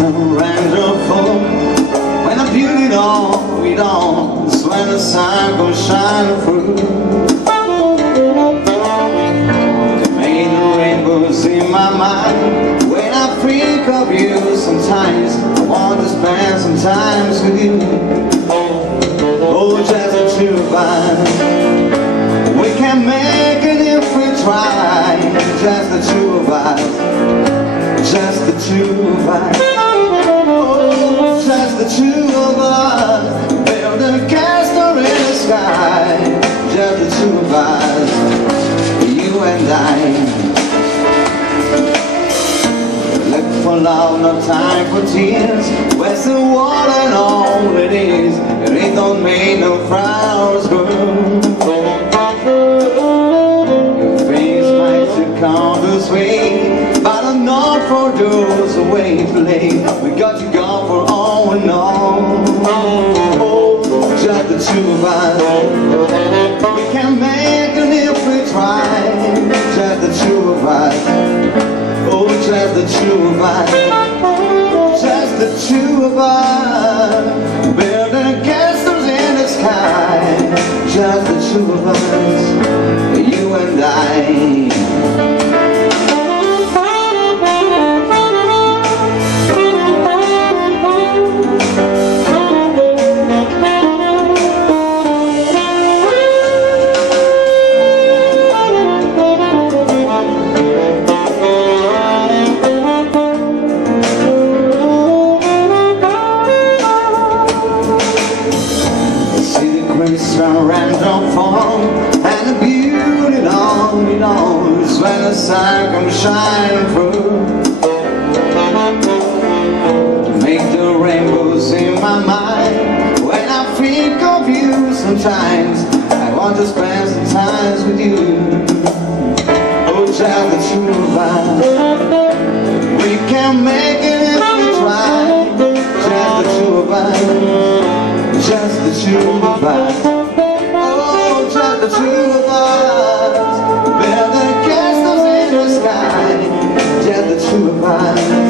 wonderful. When the beauty all it dawns, when the sun goes shining through. They made the rainbows in my mind. When I think of you, sometimes I want to spend some time with you. Oh, just the two of us, we can make it if we try. Just the two of us, just the two of us. Oh, just the two of us, build a castle in the sky. Just the two of us, you and I. Look for love, no time for tears. Where's the water and all it is? It don't make no flowers grow. Your face might to come this way, but I'm not for those away too late. We got to go for all and all. Oh, just the two of us, we can make it if we try. Just the two of us. Oh, just the two of us, just the two of us, building castles in the sky. Just the two of us, you and I. Random form and the beauty in all it knows when the sun comes shining through. Make the rainbows in my mind. When I think of you, sometimes I want to spend some time with you. Oh, just the two of us, we can make it if we try. Just the two of us, just the two of us. Just the two of us, building castles in the sky. Just the two of us.